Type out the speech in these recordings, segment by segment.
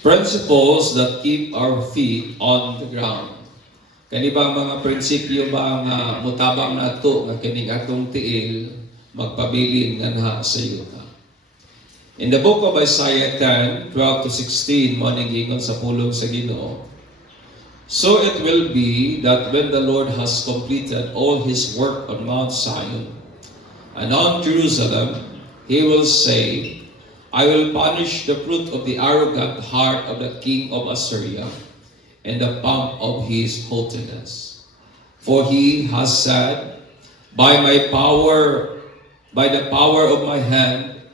Principles that keep our feet on the ground. Kani ba mga prinsipyo ba nga mutabang nato nga kining atong tiil magpabilin nga naha sa yuta. In the book of Isaiah 10, 12 to 16, mo ning ingon sa pulong sa Ginoo. So it will be that when the Lord has completed all his work on Mount Zion and on Jerusalem, he will say, I will punish the fruit of the arrogant heart of the king of Assyria and the pomp of his haughtiness. For he has said, by the power of my hand,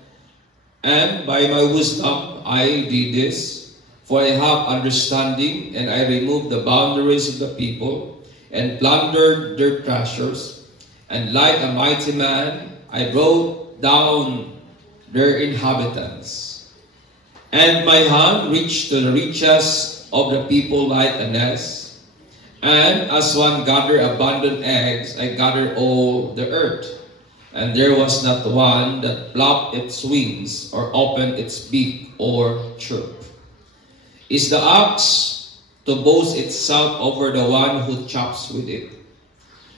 and by my wisdom I did this, for I have understanding, and I removed the boundaries of the people, and plundered their treasures, and like a mighty man I wrote down their inhabitants. And my hand reached to the riches of the people like a nest. And as one gather abundant eggs, I gathered all the earth. And there was not one that flapped its wings, or opened its beak, or chirped. Is the ox to boast itself over the one who chops with it?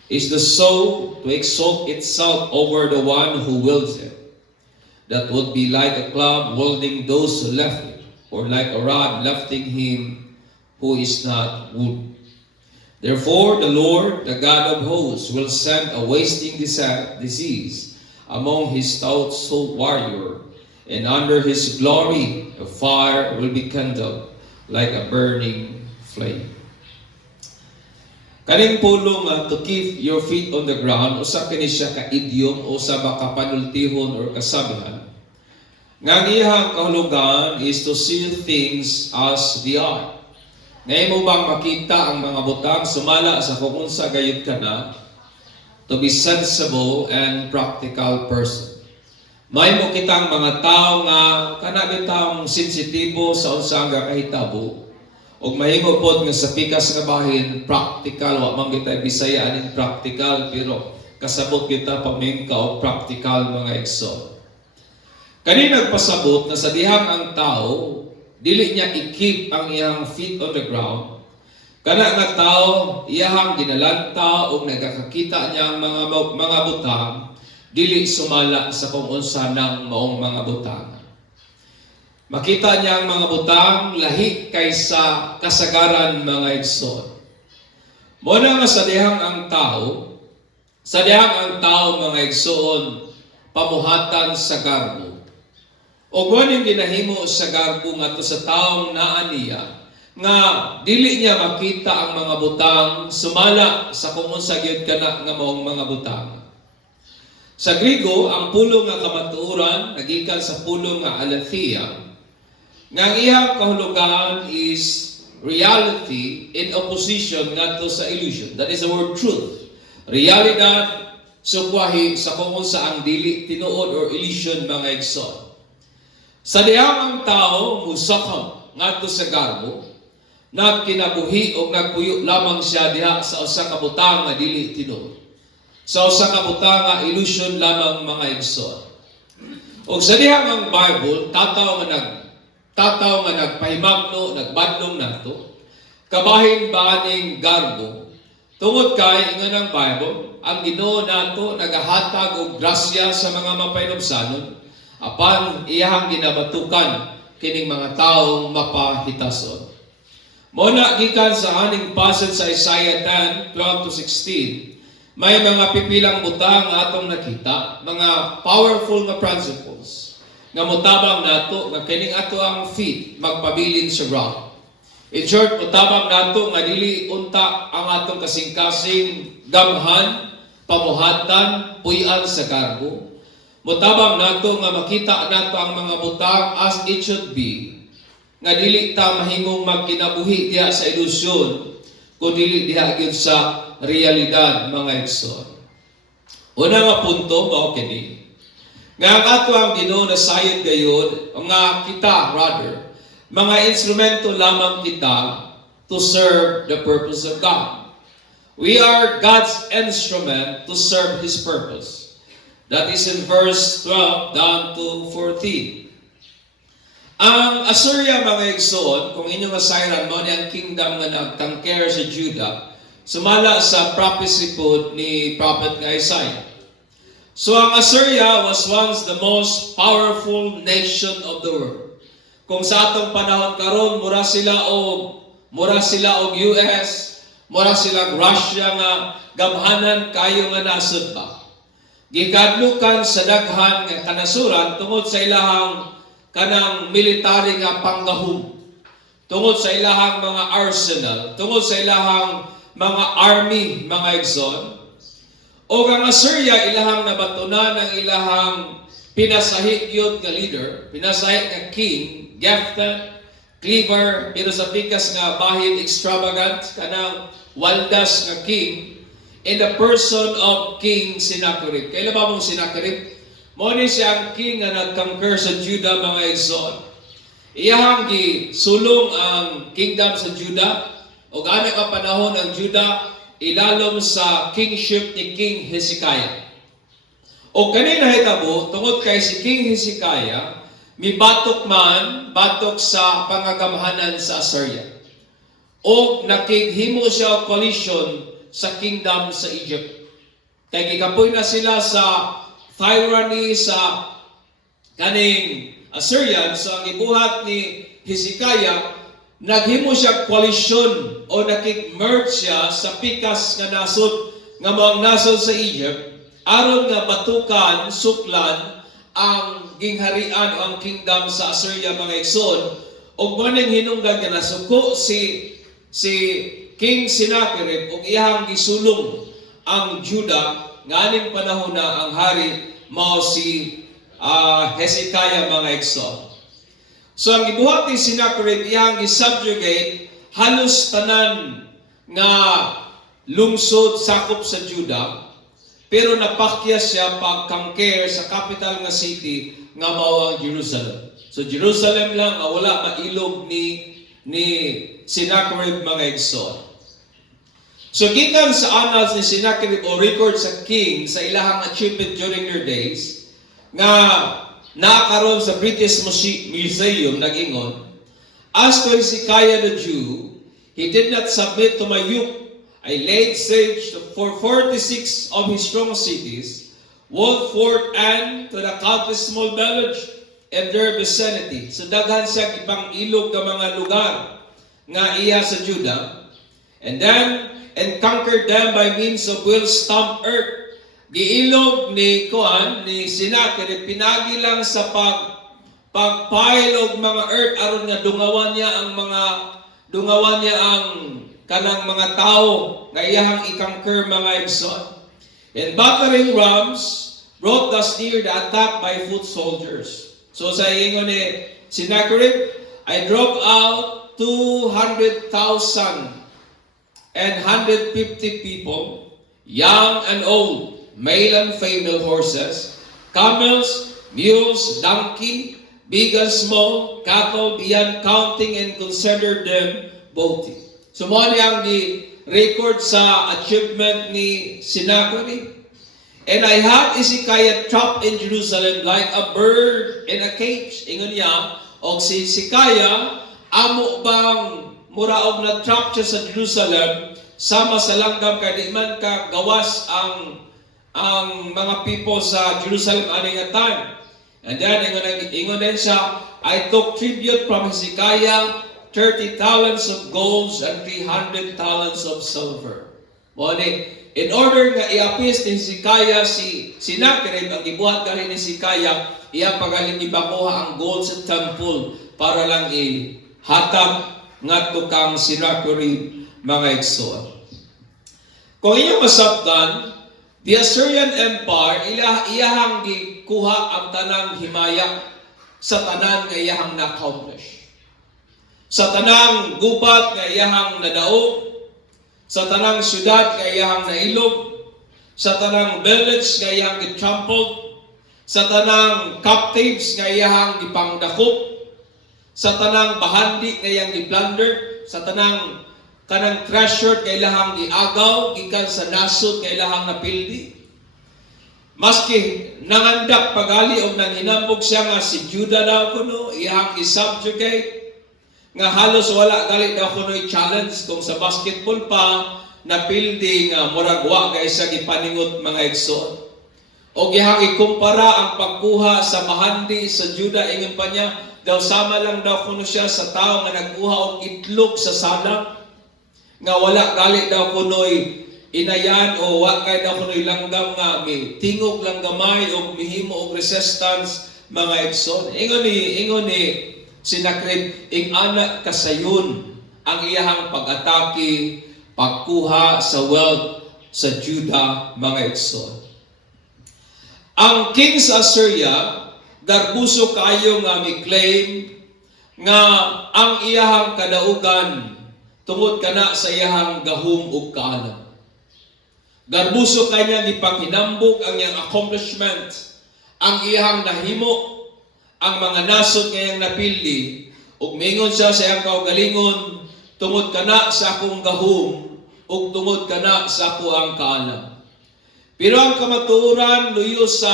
Is the sow to exalt itself over the one who wields it? That would be like a club wielding those who left it, or like a rod lifting him who is not wood. Therefore the Lord, the God of hosts, will send a wasting disease among his stout soul warrior, and under his glory a fire will be kindled like a burning flame. Kaning pulong to keep your feet on the ground, usa kini siya ka idiom o sa baka panultihon or kasabihan. Nga iyang kahulugan is to see things as they are. Ngayon mo bang makita ang mga butang sumala sa kung unsa gayud ka na, to be sensible and practical person. May mo kitang mga tao nga kanabi taong sensitibo sa unsang kahitabo. Og mahimo pod nga sa pikas nga bahin practical, wa man kita Bisaya anin practical, pero kasabot kita pamingka og practical mga igsoon. Kani nagpasabot na sa dihang ang tao dili niya i-keep ang iyang feet on the ground. Kana nga tao iyahang ginalanta og nagakakita niya ang mga butang dili sumala sa kung unsa nang maong mga butang. Makita niya ang mga butang lahi kaysa kasagaran mga igsoon. Muna nga sa dihang ang tao mga igsoon, pamuhatan sa garbo. O guwaning ginahimo sa garbo nga to sa taong naa niya, nga dili niya makita ang mga butang sumala sa kung unsa gyud kana nga maong mga butang. Sa Griego, ang pulong nga kamatuoran nagikan sa pulong nga aletheia, nga ang iyang kahulugan is reality in opposition ngadto sa illusion. That is the word truth. Realidad sukwahi sa kung unsa ang dili tinuod or illusion mga igsoon. Sa dihang ang tao musakam ngadto sa garbo, nagkinabuhi o nagpuyo lamang siya diha sa usa ka butang nga dili tinuod. Sa usa ka butang nga illusion lamang mga igsoon. Og sa dihang ang Bible tataw nga nagpahimangno, nagbadlong nato, kabahin ba ning garbo, tungod kay ingon ang Bible, ang Ginoo nato nagahatag og grasya sa mga mapayinubsanon, apan iyang ginabatukan kining mga taong mapahitason. Muna gikan sa aning passage sa Isaiah 10, 12 to 16, may mga pipilang butang nga atong nakita, mga powerful na principles nga mutabang nato nga kining ato ang feet magpabilin sa ground. In short, mutabang nato nga dili unta ang atong kasing-kasing gamhan, pamuhatan, puy-an sa garbo. Mutabang nato nga makita nato ang mga butang as it should be. Nga dili ta mahimong magkinabuhi diha sa ilusyon, kundi diha gyud sa realidad mga igsoon. Una nga punto mao kini. Nga ang ato ang Ginoo na sayod gayud, nga kita rather, mga instrumento lamang kita to serve the purpose of God. We are God's instrument to serve His purpose. That is in verse 12 down to 14. Ang Assyria mga igsoon, kung inyong masayran mo ni ang kingdom nga nagtangker sa Judah, sumala sa prophecy po ni Prophet nga Isaiah. So ang Assyria was once the most powerful nation of the world. Kung sa atong panahon karon mura sila og US, mura sila Russia nga gamhanan kayo nga nasud ba. Gikadlukan sa daghan nga kanasuran tungod sa ilahang kanang military nga panggahom, tungod sa ilahang mga arsenal, tungod sa ilahang mga army, mga igsoon. O ang Assyria ilahang nabatunan ang ilahang pinasahit yun nga leader, pinasahit nga king, Jephthah, clever, pero sa pikas nga bahin extravagant, kanang waldas nga king, in the person of King Sennacherib. Kailan ba mong Sennacherib? Mo ni siya ang king nga nagconquer sa Judah mga igsoon. Iyahang gisulong ang kingdom sa Judah o gani ka panahon ang Judah ilalom sa kingship ni King Hezekiah. O kanina hitabo tungod kay si King Hezekiah mibatok batok sa pangagamhanan sa Assyria. O nakighimo siya og coalition sa kingdom sa Egypt. Kay gikapoy na sila sa tyranny sa kaning Assyrian. So ang ibuhat ni Hezekiah, naghimo siya koalisyon o nakig-merge siya sa pikas nga nasod nga mga nasod sa Egypt aron nga batukan, suklan ang gingharian o ang kingdom sa Assyria mga igsoon. Og maning hinungdan nga nasuko si King Sennacherib og iyang gisulong ang Judah nganing panahon na ang hari mao si Hezekiah mga igsoon. So ang gibuhat ni Sennacherib iyang gi-subjugate halos tanan nga lungsod sakop sa Judah, pero napakyas siya pag-conquer sa capital nga city nga mao ang Jerusalem. So Jerusalem lang wala mailog ni Sennacherib mga igsoon. So gikan sa annals ni Sennacherib o record sa king sa ilahang achievement during their days nga nakaroon sa British Museum nag-ingon, as to Hezekiah the Jew, he did not submit to my yoke. I laid siege for 46 of his strong cities, walled fort and to the countless small village and their vicinity. So daghan siya ipang ilog ng mga lugar nga iya sa Judah. And conquered them by means of well-stamped earth. Giilog ni Sennacherib pinagi lang sa pagpile og mga earth aron nga dungawan niya ang kanang mga tao nga iyahang i-conquer mga igsoon. And battering rams brought us near the attack by foot soldiers. So sa ingon ni Sennacherib, I drove out 200,000 and 150 people, young and old, male and female horses, camels, mules, donkey, big and small, cattle beyond counting, and considered them booty. So mo ang record sa achievement ni Sennacherib. And I had Hezekiah trapped in Jerusalem like a bird in a cage. Ingon niya, og si Hezekiah amo bang muraog na trap siya sa Jerusalem sama sa langgam kay di man ka gawas ang mga people sa Jerusalem ani nga time. And then ingon din siya, I took tribute from Hezekiah 30 talents of gold and 300 talents of silver. In order nga iapis ni Hezekiah si Sennacherib, ang gibuhat kani ni Hezekiah, iya pagaling ibakuha ang gold sa temple para lang ihatag ngadto kang Sennacherib mga igsoon. Kung inyong masabtan, the Assyrian Empire iyahang gikuha ang tanang himaya sa tanan nga iyahang na-accomplish. Sa tanang gubat nga iyahang nadaog, sa tanang syudad nga iyahang nailog, sa tanang village nga iyahang gitrampled, sa tanang captives nga iyahang gipangdakop, sa tanang bahandi nga iyang giplunder, sa tanang kanang treasure nga ilahang giagaw gikan sa nasod nga ilahang napildi. Maski nangandak pagali og nanginambog siya nga si Judah daw kuno iyang i-subjugate nga halos wala gali daw kuno i-challenge kung sa basketball pa na pildi nga murag wa kay sa gipaningot mga igsoon. O gihang ikumpara ang pagkuha sa mahandi sa Judah ingon pa niya daw sama lang daw kuno siya sa tao nga nagkuha og itlog sa salang nga wala gali daw kunoy inayan o wa kay daw kunoy langgam nga may tingog lang gamay o mihimo og resistance mga igsoon. Ingon ni Sinakrit ing anak kasayon ang iyahang pag-atake pagkuha sa wealth sa Judah mga igsoon. Ang king sa Assyria, garbuso kayo nga mi-claim nga ang iyahang kadaugan tungod kana sa iyahang gahom ug kaalam. Garbuso kanya gipanghinambok ang iyang accomplishment, ang iyahang nahimo, ang mga nasod ngayang napili, ug mingon siya sa iyang kaugalingon tungod kana sa akong gahom ug tungod kana sa ako ang kaalam. Pero ang kamatuoran luyo sa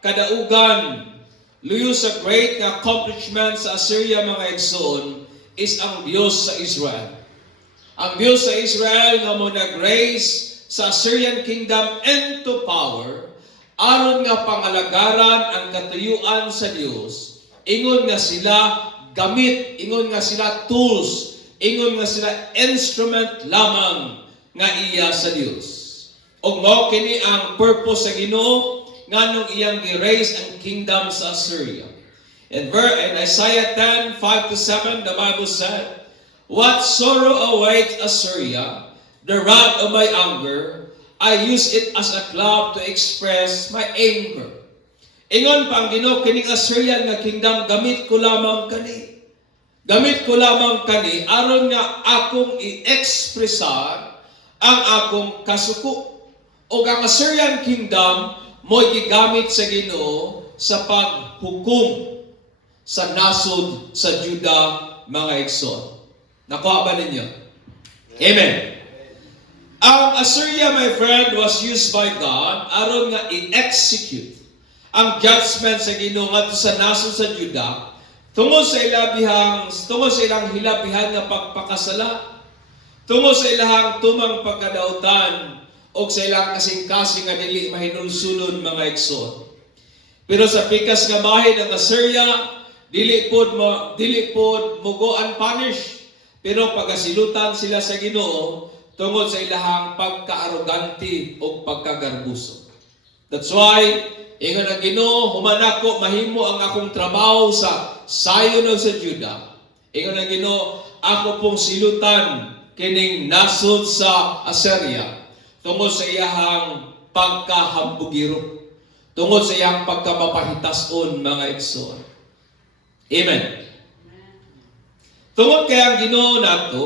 kadaugan, luyo sa great accomplishment sa Assyria mga igsoon is ang Dios sa Israel. Ang Dios sa Israel nga mo nag-raise sa Assyrian kingdom into power aron nga pangalagaran ang katuyuan sa Dios. Ingon nga sila gamit, ingon nga sila tools, ingon nga sila instrument lamang nga iya sa Dios. Og mao kini ang purpose sa Ginoo nganong iyang gi-raise ang kingdom sa Assyria. In Isaiah 10:5-7, the Bible said, "What sorrow awaits Assyria, the wrath of my anger, I use it as a club to express my anger." Ingon pa ang Ginoo kining Assyrian nga kingdom, gamit ko lamang kani. Gamit ko lamang kani aron nga akong i-expressar ang akong kasuko. O ang Assyrian kingdom mo'y gigamit sa Ginoo sa paghukom sa nasod sa Judah mga igsoon. Nakuha ba ninyo? Amen. Ang Assyria, my friend, was used by God aron nga i-execute ang judgment sa Ginoo ngadto sa nasod sa Judah tungod sa ilang hilabihan nga pagpakasala, tungod sa ilang tumang pagkadautan o sa ilang kasing-kasing nga dili mahinulsulon mga igsoon. Pero sa pikas nga bahin ng Assyria, dili pod mo go unpunished, pero pagasilutan sila sa Ginoo tungod sa ilahang pagka-arrogante o pagkagarbuso. That's why ingon ang Ginoo, human ako mahimo ang akong trabaho sa sayon o sa Judah. Ingon ang Ginoo, ako pong silutan kining nasod sa Assyria tungod sa iyahang pagkahambugiro, tungod sa iyang pagkamapahitason mga igsoon. Amen. Tungod kay ang Ginoo nato,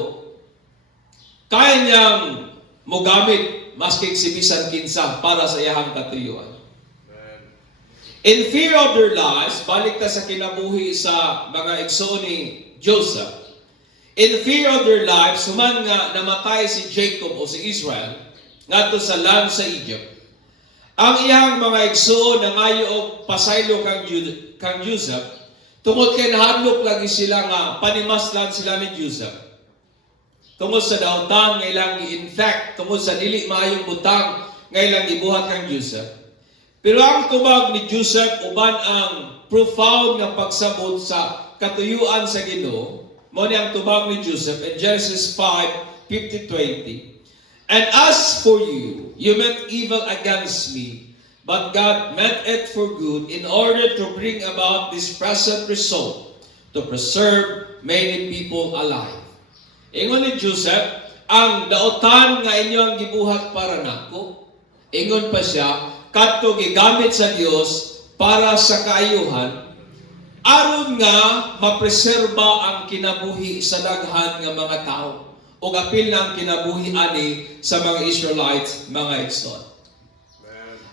kaya niyang mogamit maski sibisan kinsa para sa iyahang katuyuan. In fear of their lives, balik ta sa kinabuhi sa mga igsoon ni Joseph. In fear of their lives, human nga namatay si Jacob o si Israel ngadto sa land sa Egypt. Ang iyang mga igsoon na ngayo og pasaylo kang Joseph, tungod kay nahadlok lagi sila nga panimaslan sila ni Joseph. Tungod sa daotang nga ilang i-infect, tungod sa dili maayong butang nga ilang ibuhat kang Joseph. Pero ang tubag ni Joseph uban ang profound nga pagsabot sa katuyuan sa Ginoo, mo ni ang tubag ni Joseph in Genesis 5:50-20. "And as for you, you meant evil against me, but God meant it for good in order to bring about this present result, to preserve many people alive." Ingon ni Joseph, ang daotan nga inyong gibuhat para nako, ingon pa siya, kadto gigamit sa Dios para sa kaayuhan, aron nga mapreserba ang kinabuhi sa daghan nga mga tao. O apil ng kinabuhi ani sa mga Israelites, mga igsoon.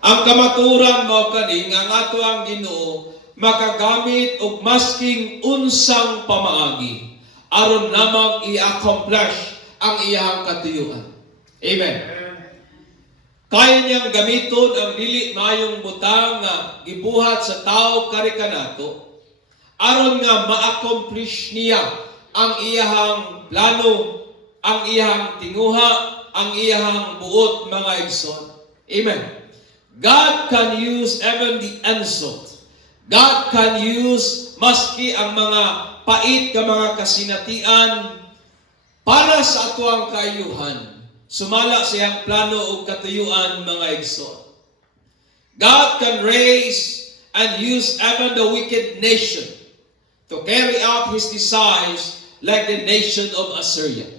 Ang kamaturan mo kani nga ngato ang Ginoo makagamit og masking unsang pamaagi aron lamang i-accomplish ang iyang katuyuan. Amen. Kaya niyang gamiton ang dili maayong butang nga gibuhat sa tao kari kanato aron nga ma-accomplish niya ang iyahang plano, ang iyahang tinguha, ang iyahang buot mga igsoon. Amen. God can use even the insult. God can use maski ang mga pait ka mga kasinatian para sa atuang kaayuhan. Sumala siyang plano o katuyuan mga igsoon. God can raise and use even the wicked nation to carry out His desires like the nation of Assyria.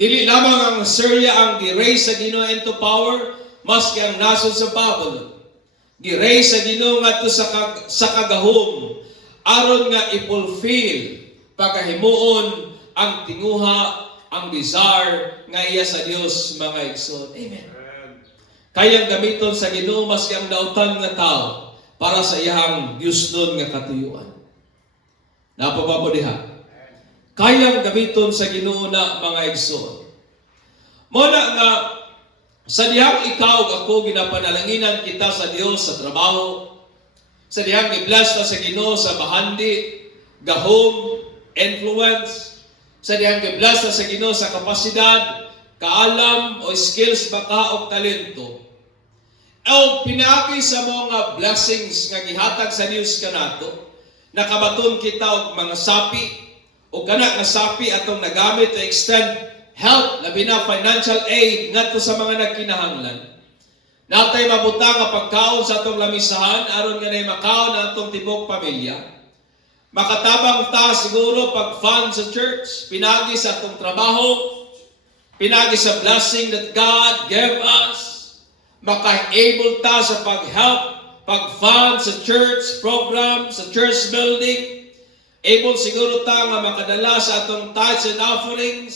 Dili lamang ang Assyria ang gi-raise sa Ginoo into power, maski ang nasod sa Babylon. Gi-raise sa Ginoo ngadto sa kagahom aron nga i-fulfill pagkahimuon ang tinguha, ang desire nga iya sa Dios mga igsoon. Amen. Kayang gamiton sa Ginoo maski ang dautan nga tao para sa iyang Diosnon nga katuyuan. Napababo diha. Kayang gamiton sa Ginoo na mga igsoon. Muna nga sa dihang ikaw ug ako ginapanalanginan kita sa Dios sa trabaho, sa dihang i-bless ta sa Ginoo sa bahandi, gahom, influence, sa dihang i-bless ta sa Ginoo sa kapasidad, kaalam o skills baka o talento. O pinaagi sa mga blessings nga gihatag sa Dios kanato, nakabaton kita og mga sapi o kana nga sapi atong nagamit to extend help labi na financial aid ngadto sa mga nagkinahanglan. Natay mabutang nga pagkaon sa atong lamisahan aron nga nay makaon ang atong tibok pamilya. Makatabang ta siguro pag fund sa church, pinagi sa atong trabaho, pinagi sa blessing that God gave us, maka-able ta sa pag-help, pag-fund sa church program, sa church building, able siguro ta nga makadala sa atong tithes and offerings,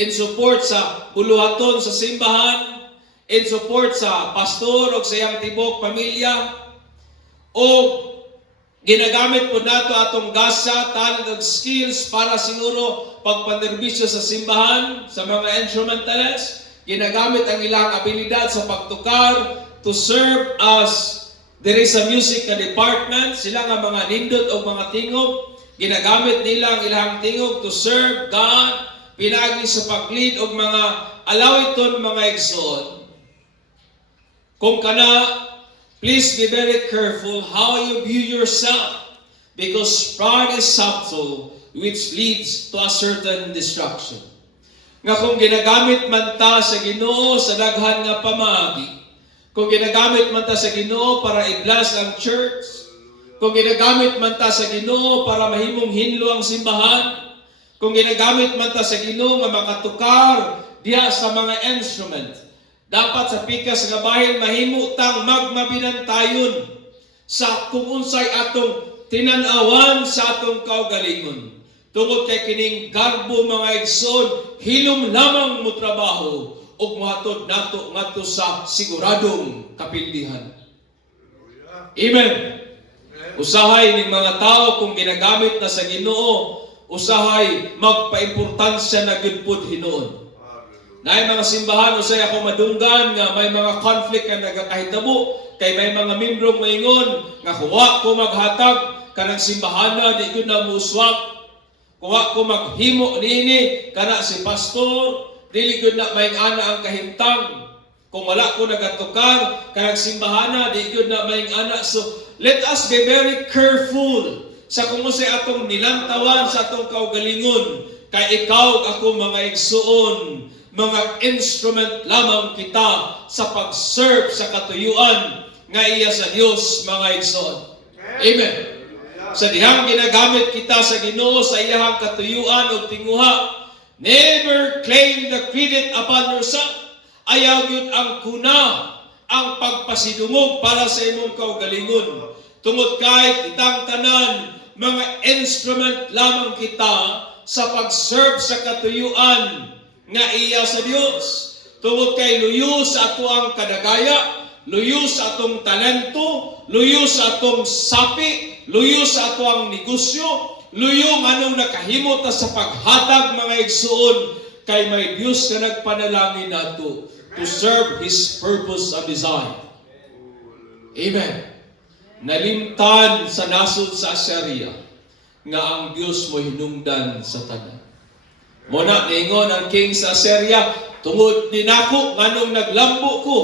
in support sa buluhaton sa simbahan, in support sa pastor o sa iyang tibok pamilya, o ginagamit po nato atong gasa, talent ug skills para siguro pagpanerbisyo sa simbahan, sa mga instrumentalists, ginagamit ang ilang abilidad sa pagtukar to serve as there is a music na department, sila nga mga nindot o mga tingog, ginagamit nila ang ilang tingog to serve God, pinagi sa pag-lead og mga alawiton mga igsoon. Kung kana, please be very careful how you view yourself because pride is subtle which leads to a certain destruction. Nga kung ginagamit man ta sa Ginoo sa daghan nga pamaagi, kung ginagamit man ta sa Ginoo para i-bless ang church, kung ginagamit man ta sa Ginoo para mahimong hinlo ang simbahan, kung ginagamit man ta sa Ginoo nga makatukar diha sa mga instrument, dapat sa pikas nga bahin mahimo tang magmabinantayon sa kung unsay atong tinan-awan sa atong kaugalingon. Tungod kay kining garbo mga igsoon, hilom lamang mo trabaho ug mohatod nato ngadto sa siguradong kapildihan. Amen. Usahay ning mga tao kung ginagamit na sa Ginoo, usahay magpaimportansya na gud pud hinuon. Naay mga simbahan usay ako madunggan nga may mga conflict nga nagakahitabo kay may mga membrong maingon nga kuwa ko maghatag kanang simbahana di gyud na muswak, kuwa ko maghimo nini kana si pastor dili gyud na may ana ang kahimtang, kung wala ko nagatukar kanang simbahana di gyud na may ana. So let us be very careful sa kung unsay atong nilantawan sa atong kaugalingon, kay ikaw ako mga igsuon, mga instrument lamang kita sa pag-serve sa katuyuan nga iya sa Dios mga igsuon. Amen. Sa dihang ginagamit kita sa Ginoo sa iyang katuyuan ug tinguha, never claim the credit upon yourself. Ayaw yun ang kuna, ang pagpasidungog para sa imong kaugalingon. Tungod kay kitang tanan, mga instrument lamang kita sa pag-serve sa katuyuan nga iya sa Dios. Tungod kay luyo sa ato ang kadagaya, luyo sa atong talento, luyo sa atong sapi, luyo sa ato ang negosyo, luyo manong nakahimo ta sa paghatag mga igsuon kay may Dios nga nagpanalangin nato. to serve His purpose and design. Amen. Nalimtan sa nasod sa Assyria nga ang Dios mo hinungdan sa tanan. Muna niingon ang king sa Assyria, tungod ni nako nganong naglambo ko.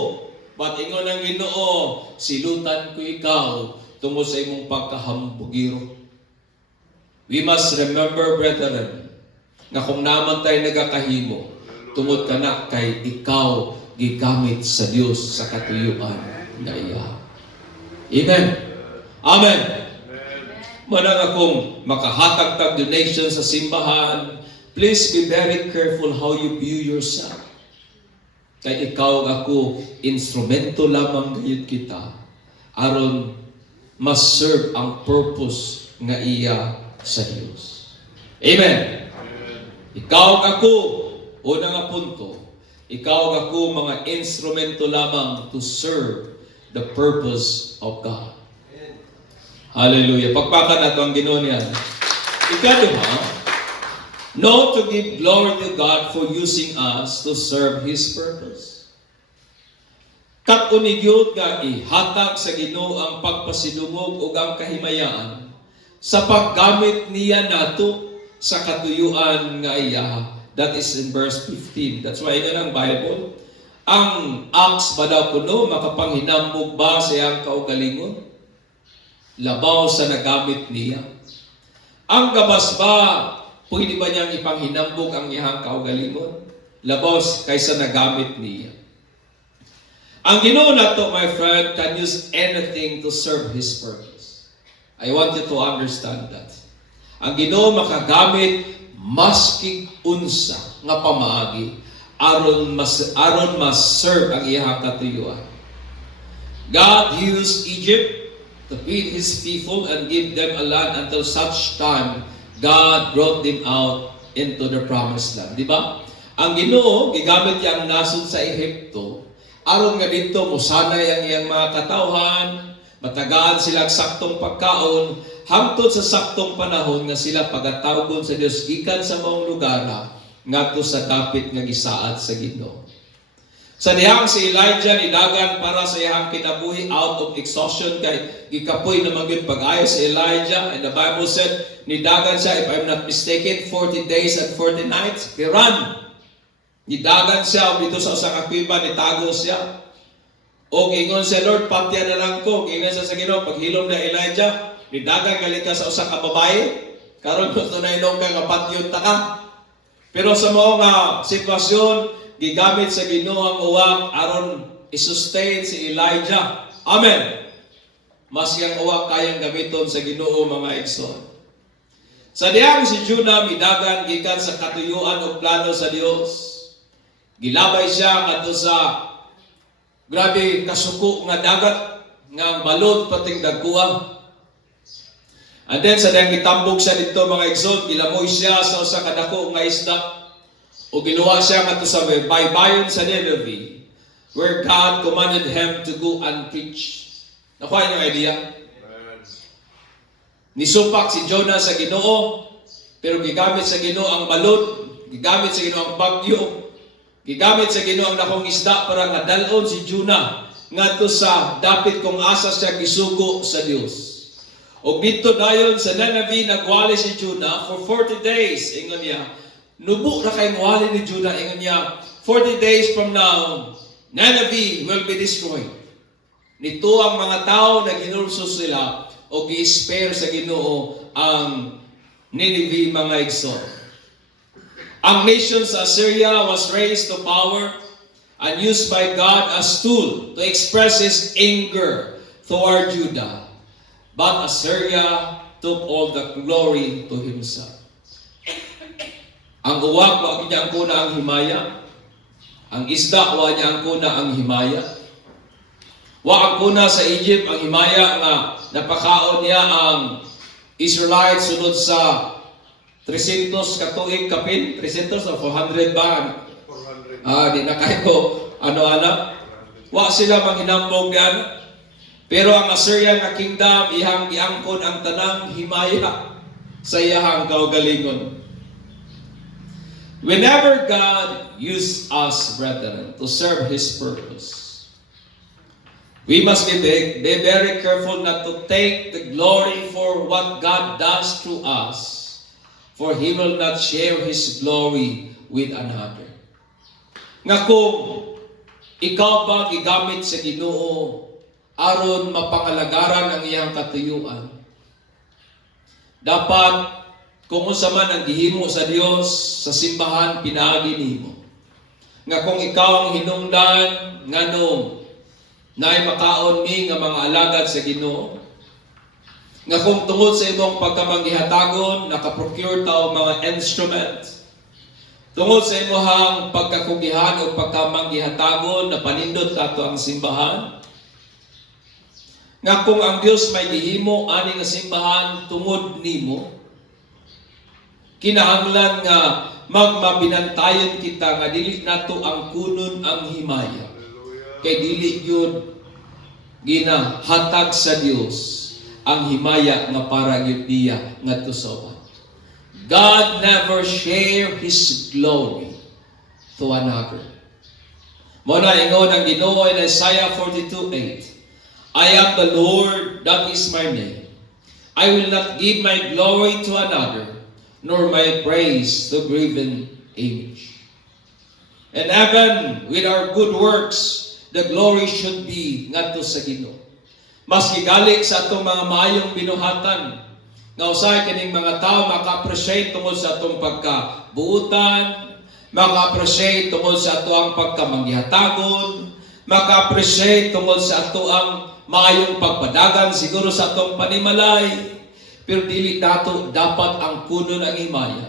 But ingon ang Ginoo, silutan ko ikaw tungod sa imong pagkahambugiro. We must remember, brethren, nga kung naman tayo nagakahimo, tungod ka na kay ikaw gigamit sa Dios sa katuyuan na iya. Amen. Amen. Manang akong makahatag tag donation sa simbahan, please be very careful how you view yourself. Kay ikaw ako, instrumento lamang gayud kita aron mas serve ang purpose nga iya sa Dios. Amen. Ikaw ako, una nga punto, ikaw ako mga instrumento lamang to serve the purpose of God. Hallelujah. Pagpakan nato ang Ginoo niya. Ikaduha, know to give glory to God for using us to serve His purpose. Kat-unigyod nga ihatag sa Ginoo ang pagpasidungog ug ang kahimayaan sa paggamit niya nato sa katuyuan nga iya. That is in verse 15. That's why nga ang Bible. Ang acts ba daw kuno makapanghinambog ba sa iyang kaugalingon? Labaw sa nagamit niya. Ang gabas ba, pwede ba niyang ipanghinambog ang iyang kaugalingon? Labaw kaysa nagamit niya. Ang Ginoo nato, my friend, can use anything to serve His purpose. I want you to understand that. Ang Ginoo makagamit maski unsa nga pamaagi aron mas serve ang iyang katuyuan. God used Egypt to feed His people and give them a land until such time God brought them out into the promised land. Di ba? Ang Ginoo gigamit yang nasod sa Ehipto aron nga dito musanay ang iyang mga katawhan, matagaan sila saktong pagkaon hangtod sa saktong panahon nga sila pagatawgon sa Dios gikan sa maong lugar ngadto sa dapit nga gisaad sa Ginoo. Sa dihang si Elijah nidagan para sa iyang kinabuhi out of exhaustion kay gikapoy naman gyud pag-ayo si Elijah, and the Bible said nidagan siya, if I'm not mistaken, 40 days and 40 nights. He ran. Nidagan siya dito sa usa ka kuweba, nitago siya. O ingon siya, Lord, patya na lang ko. Ingon siya sa Ginoo, paghilom na Elijah, nidagan gali ka sa usa ka babae, karon gusto na inom ka nga patyon ta ka. Pero sa mao nga sitwasyon, gigamit sa Ginoo ang uwak aron i-sustain si Elijah. Amen. Mas yang uwak kayang gamiton sa Ginoo, mga igsoon. Sa dihang si Jonah midagan gikan sa katuyuan ug plano sa Dios. Gilabay siya ngadto sa grabe kasuko nga dagat nga balod pating dagkuha. And then sa dihang gitambog siya dito, mga igsoon, gilamoy siya sa usa ka dako nga isda. O giluwa siya ngadto sa baybayon sa Nineveh, where God commanded him to go and preach. Nakuha niyo ang idea? Nisupak si Jonah sa Ginoo, pero gigamit sa Ginoo ang balod, gigamit sa Ginoo ang bagyo, gigamit sa Ginoo ang dakong isda para nga dalon si Jonah ngadto sa dapit kung asa siya gisugo sa Dios. O dito dayon sa Nineveh nagwali si Jonah for 40 days. Ingon niya, nubo na kay wali ni Jonah, ingon niya, 40 days from now, Nineveh will be destroyed. Nito ang mga tao na ginulsos sila o gi-spare sa Ginoo ang Nineveh, mga igsoon. Ang nation sa Assyria was raised to power and used by God as tool to express His anger toward Judah. But Assyria took all the glory to himself. Ang uwak, wa niya ang kuna ang himaya. Ang isda, wa niya ang kuna ang himaya. Wa ang kuna sa Egypt, ang himaya nga napakaon niya ang Israelites sunod sa 300 katuig kapin. 300 o 400 ba? 400. Di na kayo ano-ano. Wa sila manghinambog yan. Pero ang Assyrian nga kingdom, ihang giangkon ang tanang himaya sa iyahang kaugalingon. Whenever God uses us, brethren, to serve His purpose, we must be very careful not to take the glory for what God does to us, for He will not share His glory with another. Nga kung ikaw ba gigamit sa Ginoo aron mapangalagaran ang iyang katuyuan, dapat kung unsa man ang gihimo sa Dios sa simbahan pinaagi nimo. Nga kung ikaw ang hinungdan nganong naay makaon mi nga mga alagad sa Ginoo, nga kung tungod sa imong pagkamanggihatagon nakaprocure ta og mga instrument, tungod sa imong pagkakugihan o pagkamanggihatagon na panindot kato ang simbahan, nga kung ang Dios may gihimo ani nga simbahan tungod nimo, kinahanglan nga magmabinantayon kita nga dili nato ang kunon ang himaya. Kay dili yun ginahatag sa Dios ang himaya nga para gyud niya ngadto sa uban. God never share His glory to another. Mo na ingon ang Ginoo in Isaiah 42:8. I am the Lord, that is my name. I will not give my glory to another, nor my praise to graven image. And even with our good works, the glory should be ngadto sa Ginoo. Mas gigali sa atong mga maayong binuhatan, nga usahay kining mga tao maka-appreciate tungod sa atong pagkabuutan, maka-appreciate tungod sa ato ang pagkamanggihatagon, maka-appreciate tungod sa ato ang maayong pagpadagan siguro sa atong panimalay, pero dili dato dapat ang kuno ang himaya.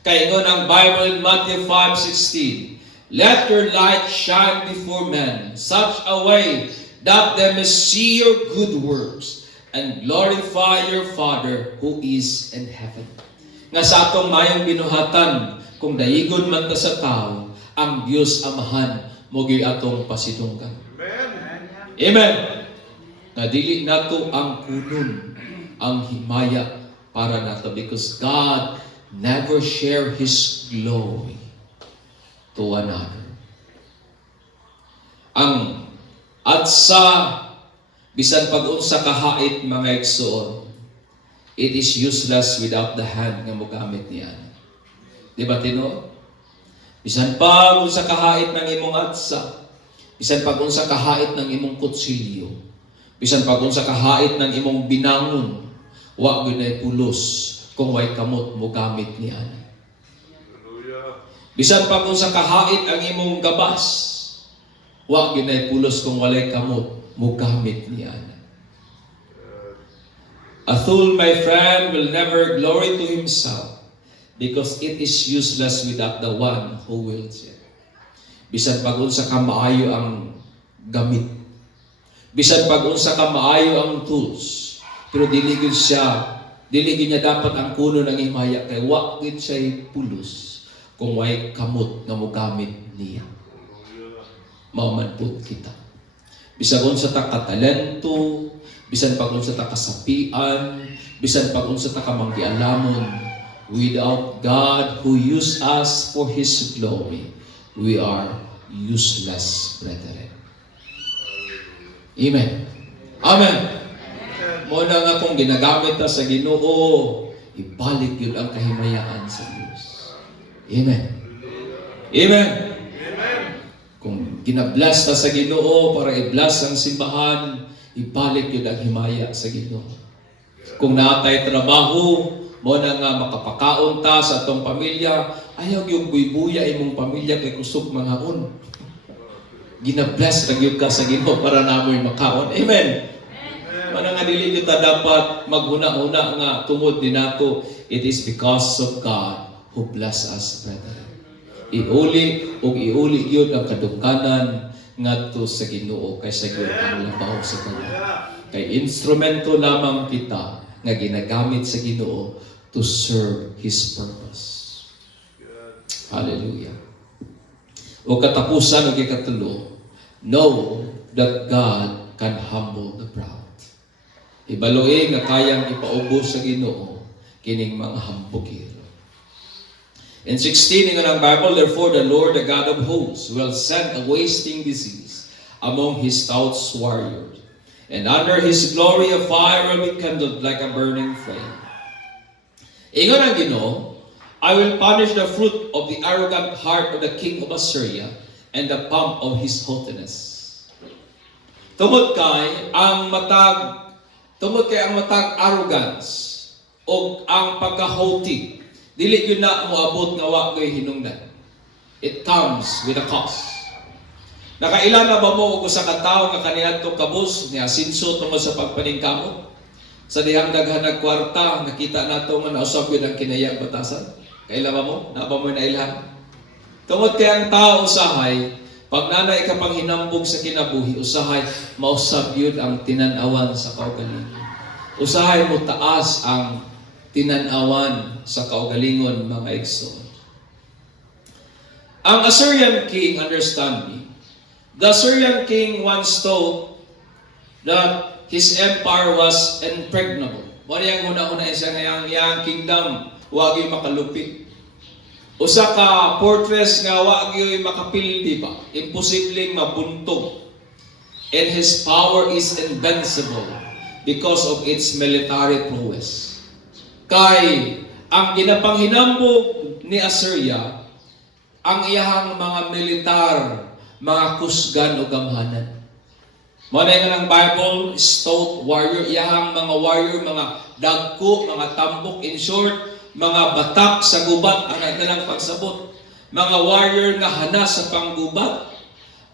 Kay ingon ang Bible in Matthew 5:16, let your light shine before men, such a way that they may see your good works and glorify your Father who is in heaven. Nga sa atong mayong binuhatan, kung dayigon man ta sa tao, ang Dios Amahan mo gyud atong pasidunggan. Amen. Amen. Na dili nato ang kunon ang himaya para nato, because God never share His glory to another. Ang atsa bisan pag-unsa kahait mga igsoon, it is useless without the hand nga mogamit niya. Di ba tinuod? Bisan pag-unsa kahait ng imong atsa, bisan pag-unsa kahait ng imong kutsilyo, bisan pag-unsa kahait ng imong binangon, wa gyud nay pulos kung way kamot mogamit niya. Bisan pag-unsa kahait ang imong gabas, wa gyud nay pulos kung walay kamot mogamit niya. A fool, my friend, will never glory to himself, because it is useless without the one who wills it. Bisan pag-unsa ka maayo ang gamit, bisan pag-unsa ka maayo ang tools, pero dili gyud niya dapat ang kuno ng himaya, kay wa gyud siya pulos kung way kamot nga mogamit niya. Maumanpod kita. Bisan unsa ta katalento, bisan pag unsa ta kasapian, bisan pag unsa ta kamanggialamon, without God who used us for His glory, we are useless, brethren. Amen. Amen. Mo na nga kung ginagamit ta sa Ginoo, ibalik yun ang kahimayaan sa Diyos. Amen. Amen. Kung ginabless ta sa Ginoo para i-bless ang simbahan, ibalik yun ang himaya sa Ginoo. Kung natay trabaho, mo na nga makapakaon ta sa atong pamilya, ayaw yung buy-buya imong pamilya kay kusog mangaon. Ginabless ra gyud ka sa Ginoo para namoy makaon. Amen. Mana nga dili kita dapat maghuna-huna nga tungod ni nato, it is because of God who bless us, brethren. Iuli gyud ang kadungkanan ngadto sa Ginoo kaysa gyud ang labaw sa Kanya. Kay instrumento lamang kita nga ginagamit sa Ginoo to serve His purpose. Hallelujah. O katapusan o ikatulo, know that God can humble the proud. Ibaluin nga kayang ipaubos sa Ginoo kining mga hambugiro. In 16, ingon ang Bible, therefore the Lord, the God of hosts, will send a wasting disease among his stout warriors. And under his glory a fire will be kindled like a burning flame. Ingon ang Ginoo, I will punish the fruit of the arrogant heart of the king of Assyria and the pomp of his haughtiness. Tungod kay ang matag arrogance o ang pagka-haughty, dili yun na moabot nga wa ko'y hinungdan. It comes with a cost. Nakailan na ba mo og usa ka tawo nga kaniadtong kabus ni asinso tungod sa pagpaningkamot? Sa dihang daghan ng kwarta, nakita nato nga nausab yun ang kinayang batasan. Kaila ba mo? Na ba mo nailhan? Tungod kay ang tao usahay, pag nanay ka pang hinambog sa kinabuhi, usahay mausab yun ang tinanawan sa kaugalingon. Usahay mo taas ang tinanawan sa kaugalingon, mga igsoon. Ang Assyrian king, understand me, the Assyrian king once told that his empire was impregnable. Wala yung una-una siya ngayang yang kingdom, wag yung makalupit. Usa ka fortress nga wag yung makapildi ba? Imposibleng mabuntog. And his power is invincible because of its military prowess. Kay ang ginapanghinambog ni Assyria, ang iyahang mga militar, mga kusgan o gamhanan. Muna nga ng Bible, stout warrior, iyahang mga warrior, mga dagko, mga tambok, in short, mga batak sa gubat, ang nalang pagsabot. Mga warrior nga hana sa panggubat.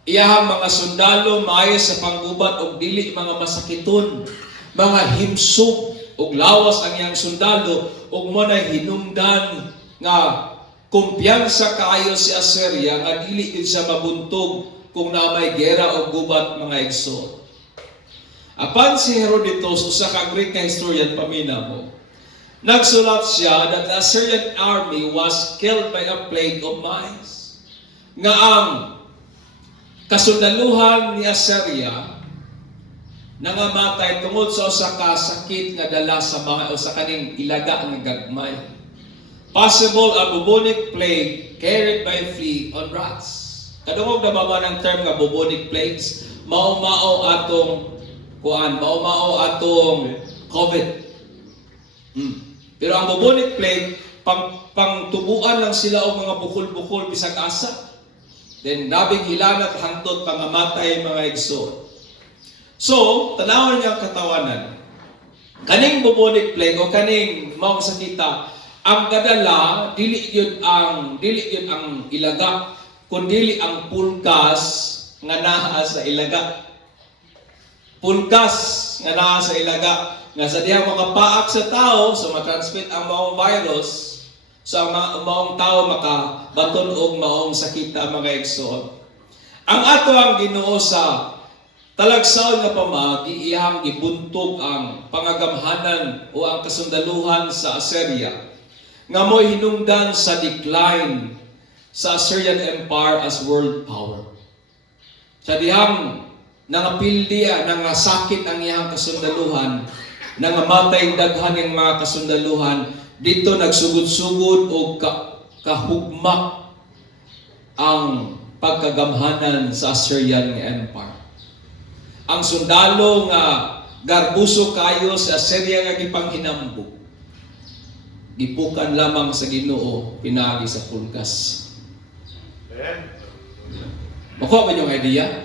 Iyahang mga sundalo, maayo sa panggubat, o dili mga masakiton. Mga himsog, o lawas ang iyang sundalo, o muna hinungdan nga kumpiyansa kaayo si Assyria, nga dili din siya mabuntog kung na may gera o gubat, mga igsoon. Apan si Herodotus, usa ka Greek na historian, pamina mo, nagsulat siya that the Assyrian army was killed by a plague of mice. Nga ang kasundaluhan ni Assyria nangamatay tungod sa usa ka sakit nga dala sa mga o sa kaning ilaga nga gagmay. Possible a bubonic plague carried by flea on rats. Kadungog na ba ng term nga bubonic plagues? Mao-mao atong COVID. Pero ang bubonic plague, pangtubuan lang sila o mga bukol-bukol bisag asa. Then labing hilanat hangtod pangamatay, mga igsoon. So, tanawan niya ang katawanan. Kaning bubonic plague o kaning maong sakita, ang kadala dili yun ang ilaga, kundi ang pulgas nga naa sa ilaga. Pulgas nga naa sa ilaga. Nga sa diha makapaak sa tao, so matransmit ang maong virus, so ang maong tao makabaton og maong sakita, mga igsoon. Ang ato ang Ginoo sa talagsaon nga pamagi, iyang gibuntog ang pangagamhanan o ang kasundaluhan sa Assyria, nga mo'y hinungdan sa decline sa Assyrian Empire as world power. Sa dihang nangapildi, nangasakit ang iyang kasundaluhan, nangamatay daghan ng mga kasundaluhan, dito nagsugod-sugod o kahugmak ang pagkagamhanan sa Assyrian Empire. Ang sundalo nga garbuso kayo sa Assyria nga gipanghinambog, gipukan lamang sa Ginoo, pinagi sa pulgas. Makuha ba yung idea?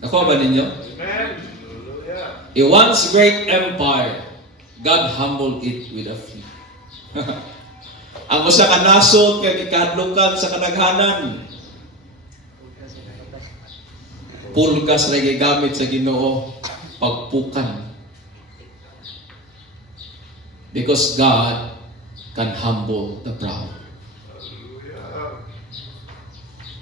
Nakuha ba ninyo? A once great empire, God humbled it with a flea. Ang usa ka nasod kay gikahadlukan sa kadaghanan, pulgas lagi gamit sa Ginoo, pagpukan. Because God can humble the proud.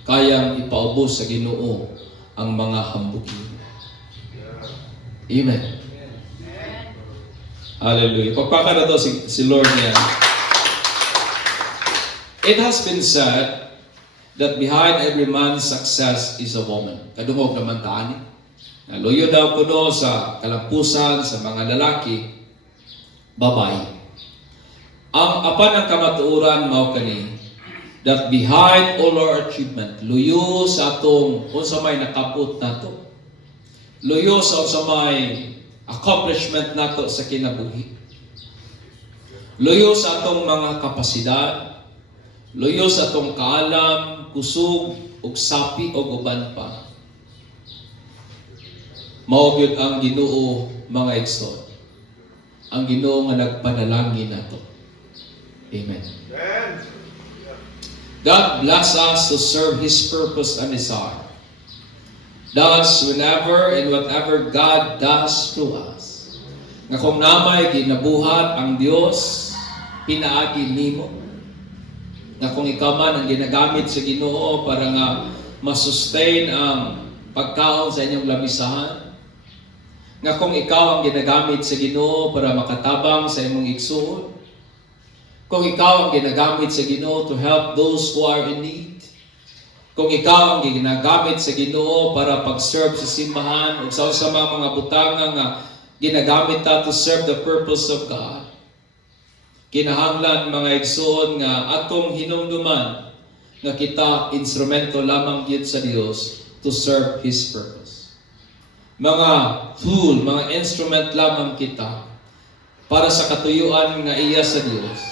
Kayang ipaubos sa Ginoo ang mga hambugin. Amen. Hallelujah. Pagpaka na to si Lord niya. It has been said that behind every man's success is a woman. Kadungog naman taani. Naluyo daw kuno sa kalampusan sa mga lalaki, babae. Ang apan ang kamatuoran mao kani that behind all our achievement, luyo sa atong unsa may nakaput nato. Luyo sa unsa may accomplishment nato sa kinabuhi. Luyo sa atong mga kapasidad, luyo sa atong kaalam, kusog, ug sapi ug uban pa. Mao gyud ang Ginoo mga igsoon. Ang Ginoo nga nagpanalangin nato. Amen. God bless us to serve His purpose and desire. Thus, whenever and whatever God does to us, nga kung namay ginabuhat ang Dios, pinaagi nimo. Nga kung ikaw man ang ginagamit sa Ginoo para nga masustain ang pagkaon sa inyong lamisahan, nga kung ikaw ang ginagamit sa Ginoo para makatabang sa imong igsuon, kung ikaw ang ginagamit sa Ginoo to help those who are in need, kung ikaw ang ginagamit sa Ginoo para pag-serve sa simbahan o sa mga butanga nga ginagamit ta to serve the purpose of God, kinahanglan mga igsoon nga atong hinumduman nga kita instrumento lamang gyud sa Dios to serve His purpose. Mga tool, mga instrument lamang kita para sa katuyuan nga iya sa Dios.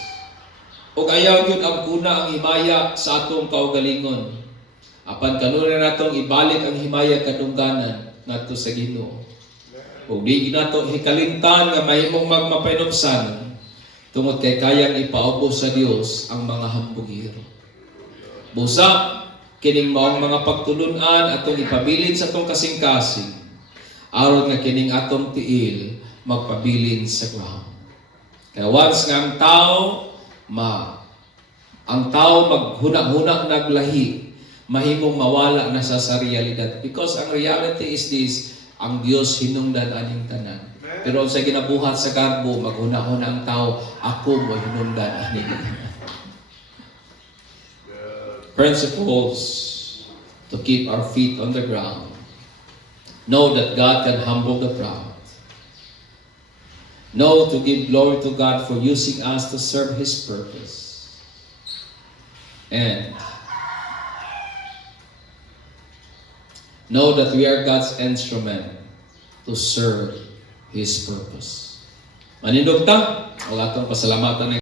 Ug ayaw yun ang una ang himaya sa atong kaugalingon. Apan kanunay natong ibalik ang himaya kadungganan ngadto sa Ginoo. Ug di nato hikalimtan nga mahimong magmapainumsan tungod kay kayang ipaubos sa Dios ang mga hambugiro. Busa kining maong mga pagtulunan atong ipabilin sa atong kasing-kasing aron nga kining atong tiil magpabilin sa ground. Kaya once nga ang tao maghuna-huna naglahi, mahimong mawala na sa realidad. Because ang reality is this, ang Dios hinungdan aning tanan. Pero sa ginabuhat sa garbo, maghuna-huna ang tao, ako mo hinungdan aning tanan. Principles to keep our feet on the ground. Know that God can humble the proud. Know to give glory to God for using us to serve His purpose. And know that we are God's instrument to serve His purpose. Manindog ta, o atong pasalamatan